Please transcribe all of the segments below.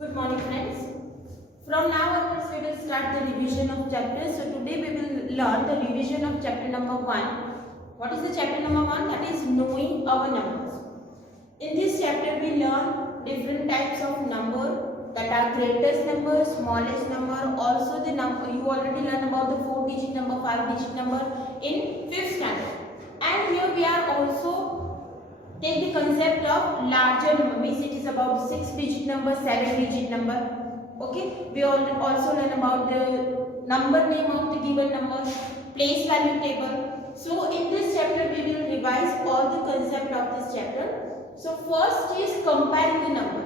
Good morning, friends. From now onwards, we will start the revision of chapters. So today we will learn the revision of chapter number 1. What is the chapter number 1? That is knowing our numbers. In this chapter, we learn different types of number that are greatest number, smallest number. Also the number you already learned about the 4-digit number, 5-digit number in 5th standard. And here we are also take the concept of larger number, means it is about 6-digit number, 7-digit number. Okay, we also learn about the number name of the given number, place value table. So in this chapter we will revise all the concept of this chapter. So first is comparing the number.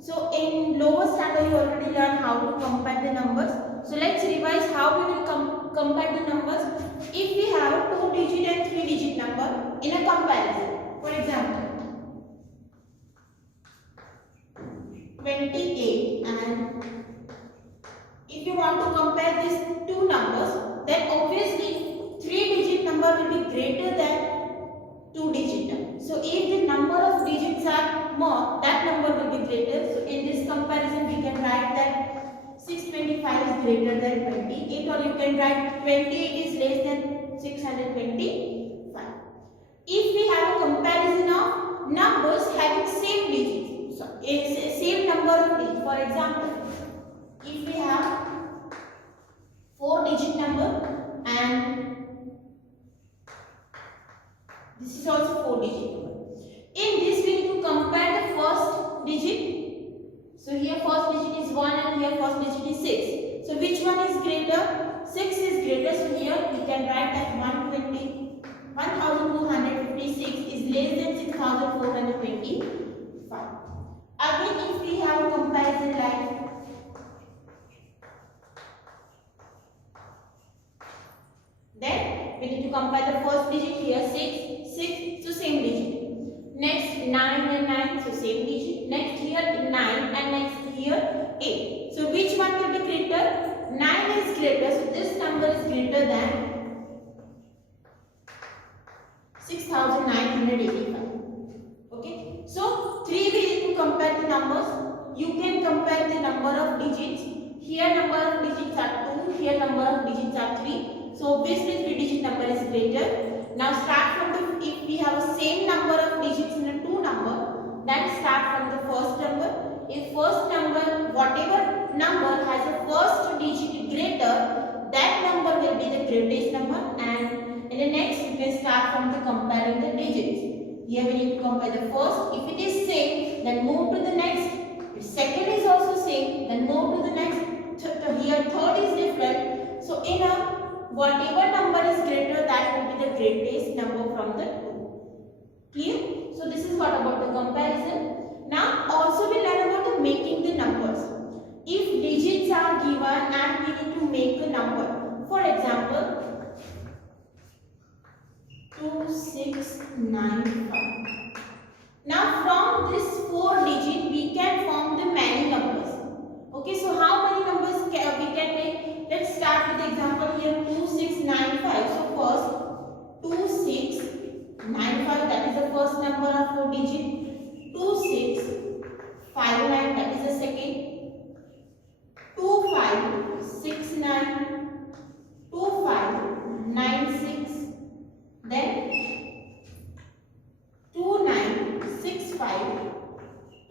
So in lower standard you already learned how to compare the numbers. So let's revise how we will compare the numbers if we have a 2-digit and 3-digit number in a comparison. For example, 28, and if you want to compare these two numbers, then obviously 3-digit number will be greater than 2-digit number. So if the number of digits are more, that number will be greater. So in this comparison we can write that 625 is greater than 28, or you can write 28 is less than 625. If we have a comparison of numbers having same digits, so same number of digits. For example, if we have 4-digit number and this is also 4-digit number. In this we need to compare the first digit. So here first digit is 1 and here first digit is 6. So which one is greater? 6 is greater. So here we can write that 1256 is less than 6425. Again, if we have a comparison like then we need to compare the first digit, here 6, so same digit. Next 9 and 9, so same digit. Next here 9 and next here 8. So which one will be greater? 9 is greater, so this number is greater than 6985. Okay, so 3 we need to compare the numbers. You can compare the number of digits. Here number of digits are 2, here number of digits are 3. So obviously 3-digit number is greater. Now start from the, if we have the same number of digits in a 2 number, then start from the first number. If first number, whatever number has a first digit greater, that number will be the greatest number, and in the next you can start from the comparing the digits. Here we need to compare the first. If it is same, then move to the next. If second is also same, then move to the next. Here third is different. So in a whatever number is greater, that will be the greatest number from the 2. Clear? So this is what about the comparison. Now also we learn about the making the numbers. If digits are given and we need to make a number. For example, 2695. Now from this 4 digit we can form the many numbers. Okay, so how many numbers we can make? Let's start with the example here 2695. So first 2695, that is the first number of 4 digit. 2659, that is the second. 2569, 2596, then 2965,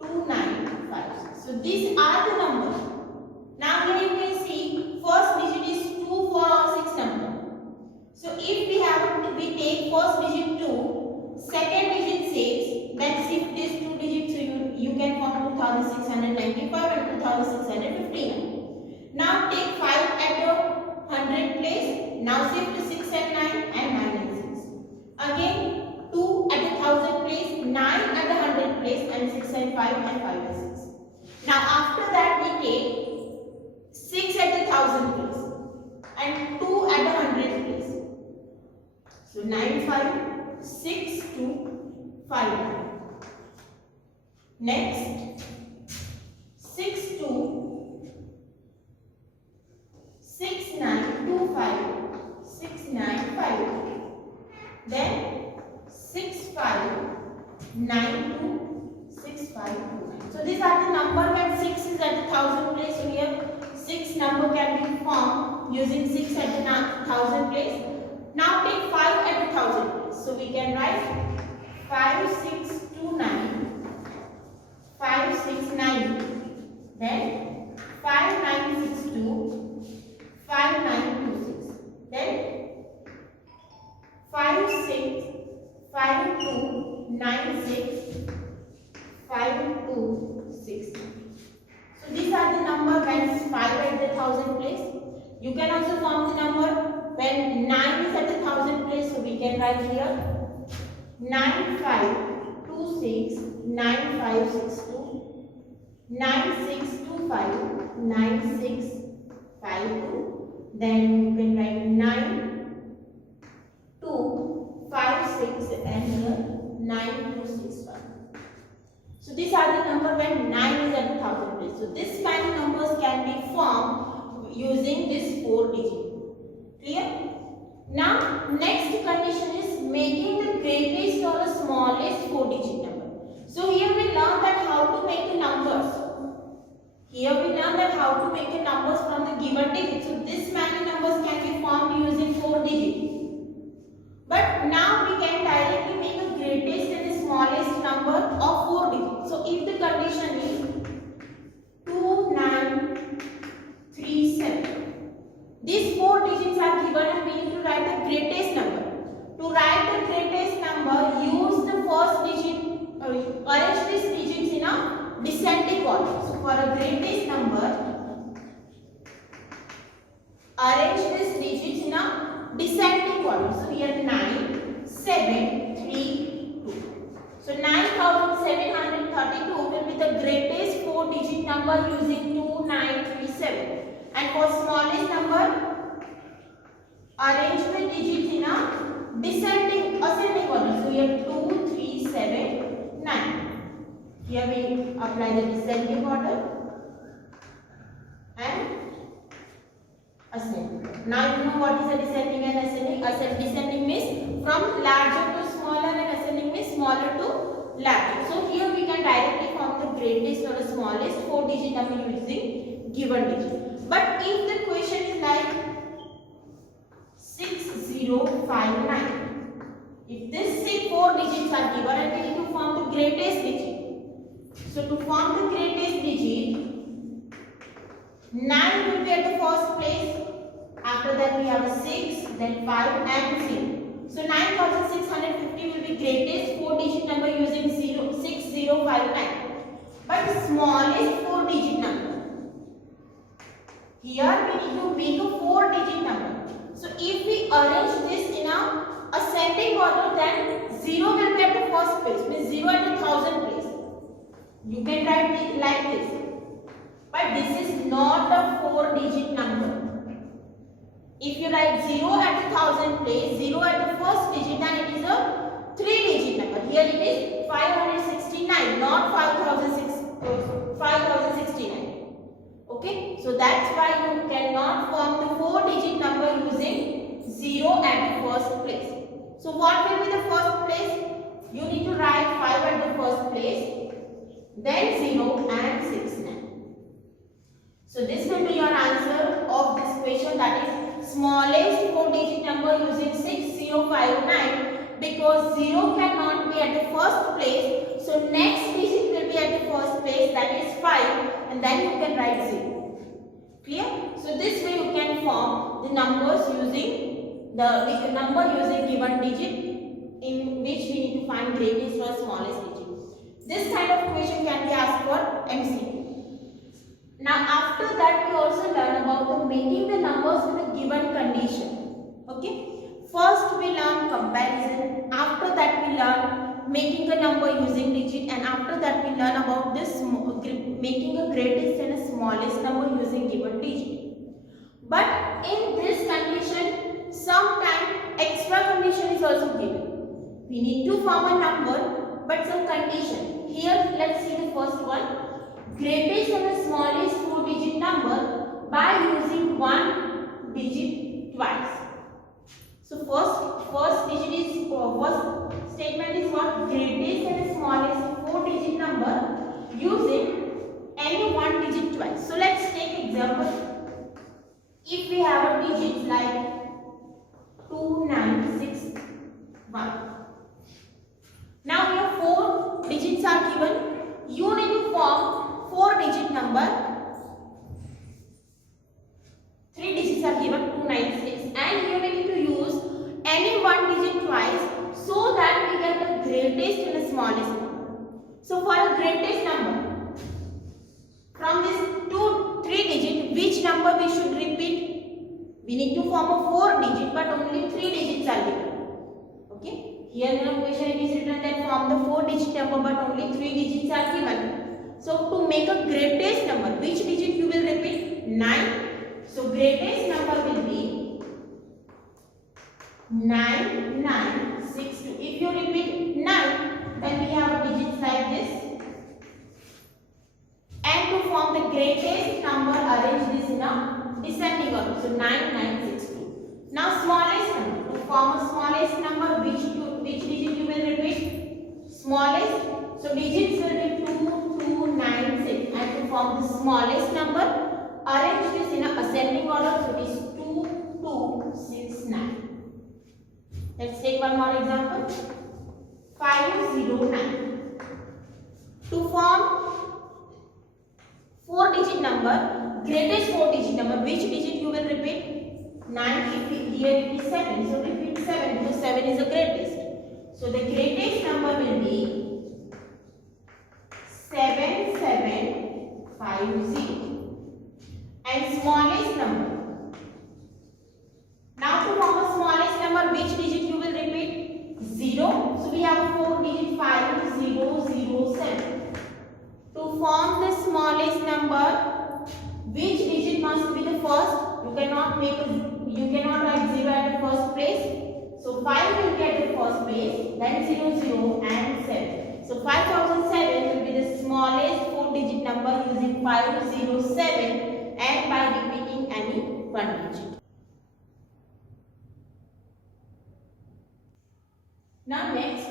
295. So these are the numbers. Now here you can see first digit is 2 for all 6 number. So if we take first digit 2, second digit 6, then shift these 2 digits, so you can form 2695 and 2659. Now take 5 at the 100 place. Now shift 6 and 9 and 9 and 6. Again 2 at the 1000 place, 9 at the 100 place, and 6 and 5 and 5 and 6. Now after that we take 6 at the 1000 place and 2 at the 100 place. So 9 5 6 2 5 9. Next 6 2 6 9 2 5 6 9 5. Then 6 5 9 2 6 5 2 9. So these are the number when 6 is at the can be formed using 6 at the 1000 place. Now take 5 at the 1000 place. So we can write 5629, 569, then 5962, 5926, then 565296, 526. So these are the number when 5 at the 1000 place. You can also form the number when 9 is at the 1000 place. So we can write here 9526, 9562, 9625, 9652. Then you can write 9256 and here 9261. So these are the number when 9 is at the 1000 place. So this many numbers can be formed using this 4 digit. Clear? Now next condition is making the greatest or the smallest 4 digit number. So here we learn that how to make the numbers. Here we learn that how to make the numbers from the given digit. So this many numbers can be formed using 4 digit. But now we can directly make the greatest and the smallest number of 4 digits. So if the condition is 2937, these 4 digits are given and we need to write the greatest number. To write the greatest number, use the first digit, arrange these digits in a descending order. So for a greatest number, arrange these digits in a descending order. So here 9, 7, 3, 2. So 9732 will be the greatest 4 digit number using 2937. And for smallest number, arrange the digits in a ascending order. So here 2, 3, 7, 9. Here we apply the descending order and ascending. Now you know what is a descending and ascending. Descending means from larger to smaller and ascending means smaller to larger. So here we can directly form the greatest or the smallest 4 digit number using given digit. But if the question is like 6059, if these 4 digits are given and we need to form the greatest digit. So to form the greatest digit, 9 will be at the first place. After that we have 6, then 5 and 0. So 9650 will be greatest 4 digit number using 6059. But smallest 4 digit number. Here we need to make a 4 digit number. So if we arrange this in a ascending order, then 0 will be at the first place, means 0 at the 1000 place. You can write it like this. But this is not a 4 digit number. If you write 0 at the 1000 place, 0 at the first digit, then it is a 3 digit number. Here it is 569, not 5069. Okay, so that's why you cannot form the 4 digit number using 0 at the first place. So what will be the first place? You need to write 5 at the first place, then 0 and 69. So this will be your answer of this question, that is smallest 4 digit number using 6059, because 0 cannot be at the first place. So next digit will be at the first place, that is 5, and then you can write 0. Clear? So this way you can form the numbers using the number using given digit, in which we need to find greatest or smallest digit. This kind of question can be asked for MCQ. Now after that we also learn about the making the numbers with a given condition. Okay. First we learn comparison. After that we learn making a number using digit, and after that we learn about this making a greatest and a smallest number using given digit. But in this condition, sometime extra condition is also given. We need to form a number, but some condition. Here let's see the first one. Greatest and the smallest 4 digit number by using 1 digit twice. So first digit is first statement is what? Greatest and the smallest 4 digit number using any 1 digit twice. So let's take example need to form a 4 digit, but only 3 digits are given. Okay. Here in the question it is written that form the 4 digit number, but only 3 digits are given. So to make a greatest number, which digit you will repeat? 9. So greatest number will be 9962. If you repeat 9, then we have digits like this. And to form the greatest number, arrange this in a descending order. So 9962. Now smallest number. To form a smallest number, which digit you will repeat? Smallest. So digits will be 2296. And to form the smallest number, arrange this in a ascending order. So it is 2269. Let's take one more example. 509. To form 4 digit number, greatest 4 digit number, which digit you will repeat? 9. Here it is 7. So repeat 7 because 7 is the greatest. So the greatest number will be 7750. And smallest number. Now to form a smallest number, which digit you will repeat? 0. So we have a 4 digit 5007. To form the smallest number, which digit must be the first? You cannot write 0 at the first place. So 5 will get the first place, then 00 and 7. So 5007 will be the smallest 4 digit number using 507 and by repeating any one digit. Now next,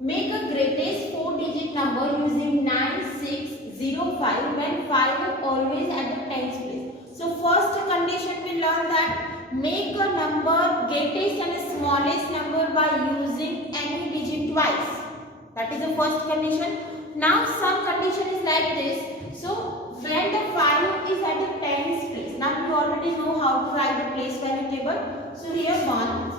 make a greatest 4 digit number using 9605 when 5 is always at the tens place. So first condition we learn that make a number greatest and smallest number by using any digit twice. That is the first condition. Now some condition is like this. So when the 5 is at the tens place, now you already know how to write the place value table. So here 1,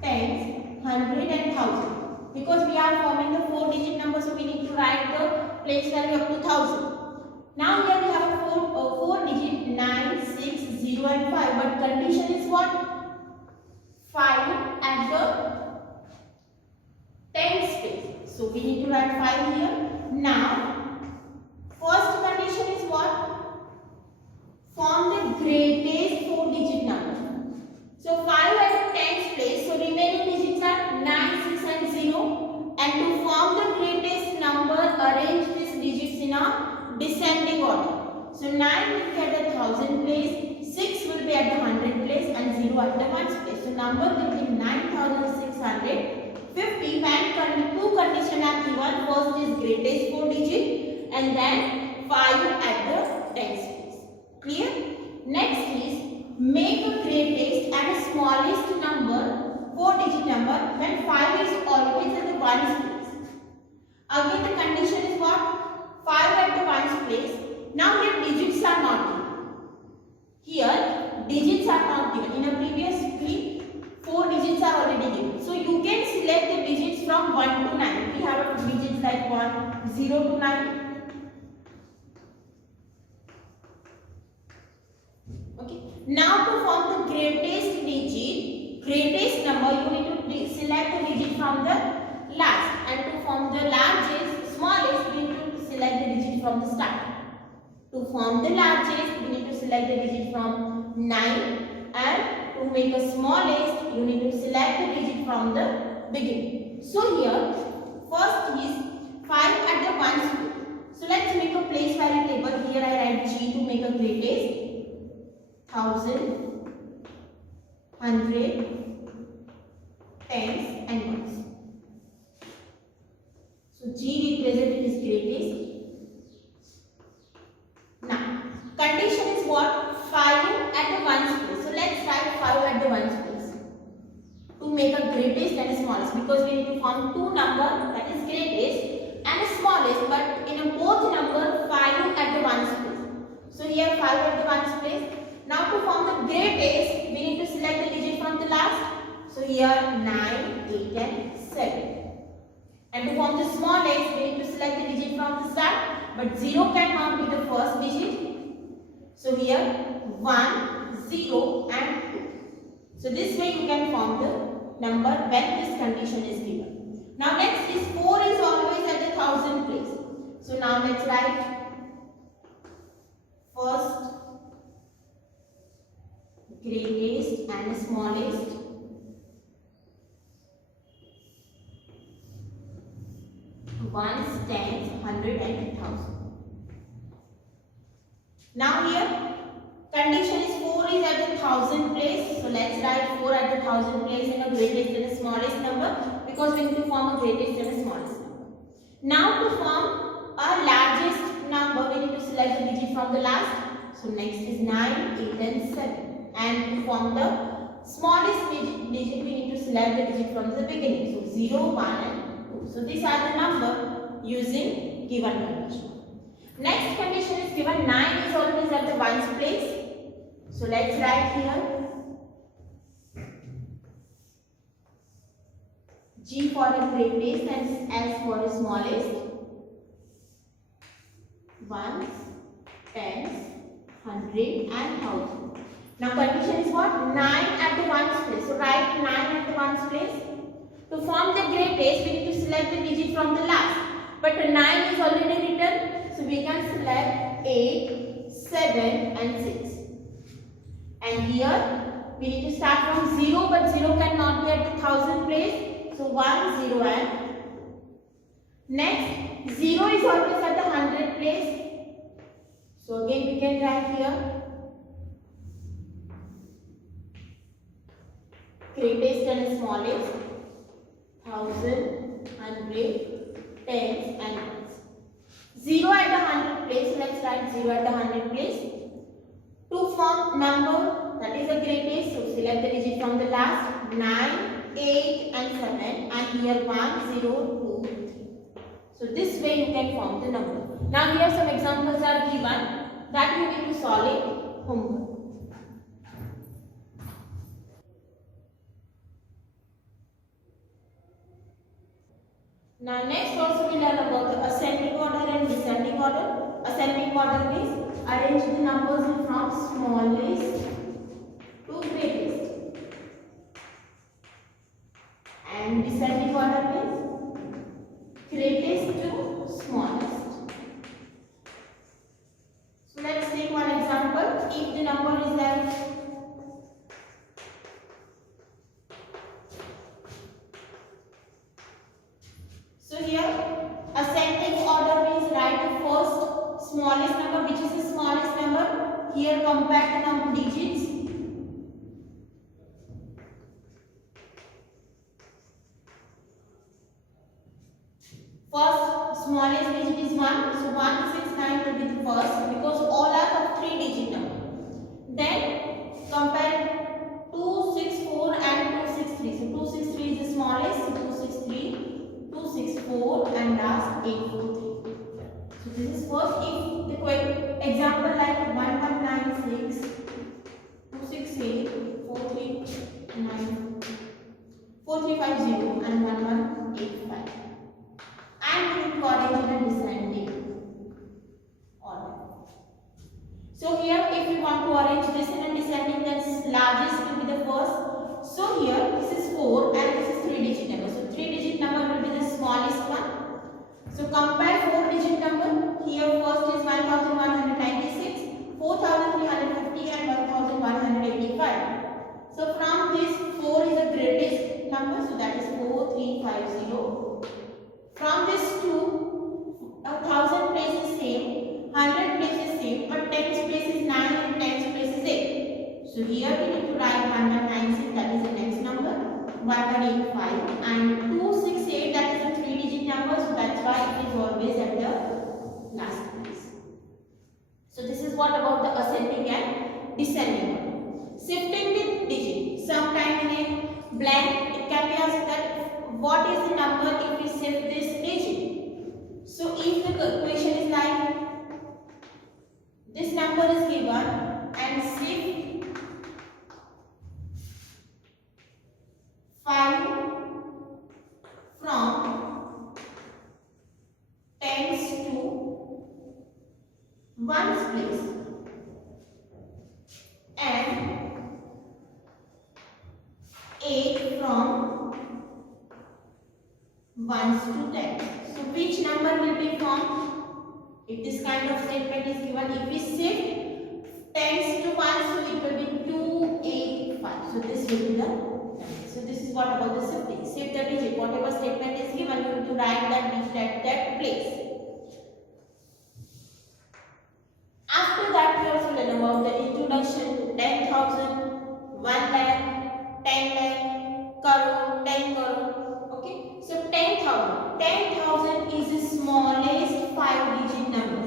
tens, 100 and 1000. Because we are forming the 4 digit number, so we need to write the place value up to 1000. Now here we have a 4 digit 9, 6, 0 and 5. But condition is what? 5 at the tens place. So we need to write 5 here. Now first condition is what? Form the greatest 4 digit number. So 5 at the tens place. So remaining digits are 9, 6 and 0. And to form the greatest number, arrange these digits in a descending order. So 9 will be at the 1000 place, 6 will be at the 100 place and 0 at the ones place. So number will be 9650 when two conditions are given. First is greatest 4 digit and then 5 at the tens place. Clear? Next is make a greatest and a smallest number 4 digit number when 5 is always at the ones place. Again the condition is what? 5 at the ones place. Now here digits are not given. Here digits are not given. In a previous clip 4 digits are already given. So you can select the digits from 1 to 9. We have digits like 1, 0 to 9. Okay. Now to form the greatest digit, greatest number, you need to select the digit from the last, and to form the largest, smallest, we need to select the digit from the start. To form the largest, we need to select the digit from 9, and to make a smallest, you need to select the digit from the beginning. So here, first is 5 at the ones place. So let's make a place value table. Here I write G to make a greatest. 1000, 100, tens and ones. So G represents its greatest. Now condition is what? 5 at the ones place. So let's write 5 at the ones place to make a greatest and a smallest, because we need to form two numbers, that is greatest and smallest, but in a both number 5 at the ones place. So here 5 at the ones place. Now to form the greatest, we need to select the digit from the last. So here 9, 8 and 7. And to form the smallest, we need to select the digit from the start. But 0 cannot be the first digit. So here 1, 0 and 2. So this way you can form the number when this condition is given. Now next is 4 is always at the thousand place. So now let's write first, greatest and smallest. Ones, tens, hundred and thousand. Now here condition is 4 is at the thousand place. So let's write 4 at the thousand place in a greatest and the smallest number, because we need to form a greatest and a smallest number. Now to form a largest number, we need to select the digit from the last. So next is 9, 8 and 7. And to form the smallest digit, we need to select the digit from the beginning. So 0, 1 and 2. So these are the number using given condition. Next condition is given 9 is always at the ones place. So let's write here G for the greatest and S for the smallest. Ones, tens, hundred and thousand. Now condition is what? 9 at the ones place. So write 9 at the ones place. To form the greatest, we need to select the digit from the last. But 9 is already written, so we can select 8, 7 and 6. And here, we need to start from 0, but 0 cannot be at the thousand place. So 1, 0 and next, 0 is always at the hundred place. So again, we can write here greatest and smallest. Thousand, hundred, tens and ones. 0 at the hundred place. Let's write 0 at the hundred place. To form number that is the greatest, so select the digit from the last. 9, 8 and 7, and here 1, 0, 2, 3. So this way you can form the number. Now here some examples are given that you need to solve in homework. Now next also we learn about the ascending order and descending order. Ascending order means arrange the numbers from smallest to greatest. And descending order means greatest to smallest. So let's take one example. If the number is like ascending order means write the first smallest number, which is the smallest number. Here compare the number digits. First smallest digit is 1. So 169 will be the first, because all are of 3 digit number. Then compare 264 and 263. So 263 is the smallest. So 263. 264 and last 843. So this is first. If the example like 1196, 268, 439, 4350 and 1185. And we need to arrange in a descending order. So here if we want to arrange this in a descending, then largest will be the first. So here this is 4 and this is 3 digit number. So 3 digit number will be the smallest one. So compare 4 digit number. Here first is 1196, 4350 and 1185. So from this 4 is the greatest number. So that is 4350. From this 2, 1000 place is same, 100 place is same, but tens place is 9 and tens place is 8. So here we need to write 1196, that is the next number, 1185, and 268, that is a 3 digit number, so that's why it is always at the last place. So this is what about the ascending and descending order. Shifting the digit. Sometimes in a blank it can be asked that what is the number if we shift this digit. So if the question is like this number is given and shift 5 from tens to ones place and ones to 10. So which number will be formed? If this kind of statement is given, if we shift tens to ones, so it will be 2, 8, 5. So this will be the number. So this is what about the shifting. Shift the digit. Whatever statement is given, you have to write that digit at that place. After that, we also learn about the introduction to 10,000, 1 lakh, 10 lakh, crore, 10 crore. Okay. So 10,000. 10,000 is the smallest 5-digit number.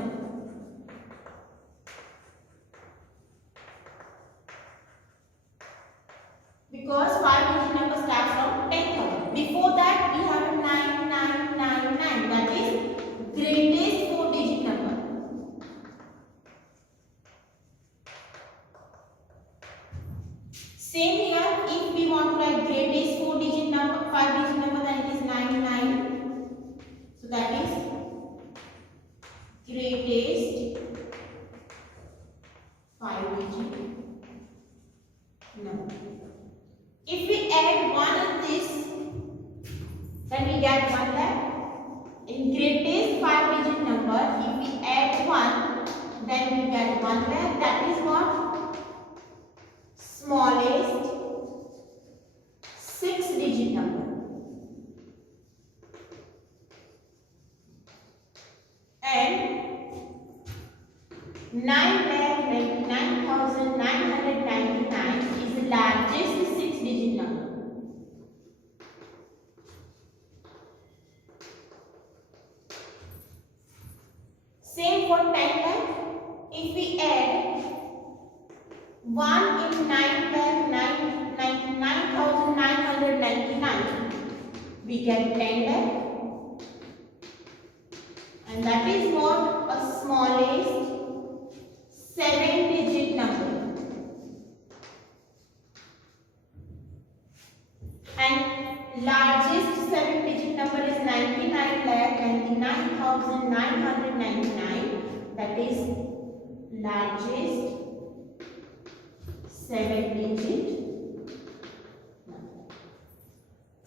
Because 5-digit number starts from 10,000. Before that, we have 9999. That is greatest 4-digit number. Same here, if we want to write greatest 4-digit number, 5-digit number, then it is 99. So that is greatest 5-digit number. If we add 1 in this, then we get 1 lakh. In greatest 5-digit number, if we add 1, then we get 1 lakh. That is what? Smallest 6-digit number. And 9,99,999 is the largest 6-digit number. Same for 10 lakh. If we add 1 in 9,99,999, we get 10 lakh. And that is what a smallest 7-digit number. And largest 7-digit number is 99,99,999. That is largest 7-digit number.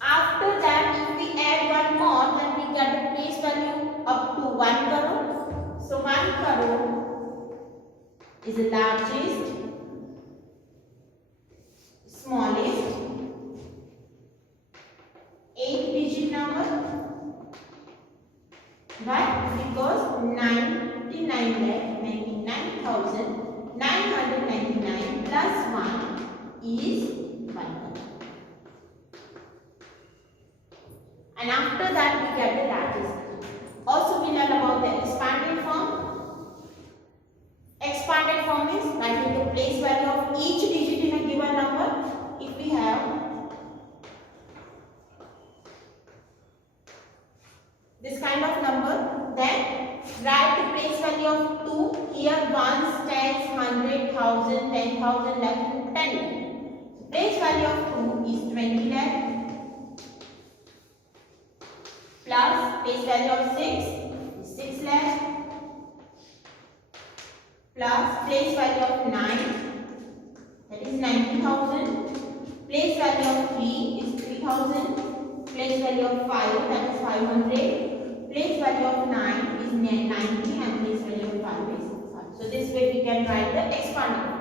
After that, if we add one more, then we get a place value up to 1 crore. So 1 crore is the largest, smallest 8-digit number. Why? Because 99,999 plus 1 is 1 crore. And after that, we get the largest. Also, we learn about the expanded form. Expanded form is writing the place value of each digit in a given number. If we have this kind of number, then write the place value of 2. Here ones, tens, 100, 1,000, 10,000, lakh, 10. Place value of 2 is 20 lakh. Plus place value of 6 is 6 lakh. Plus place value of 9, that is 90,000. Place value of 3 is 3,000. Place value of 5, that is 500. Place value of 9 is 90 and place value of 5 is 5. So this way we can write the expanded form.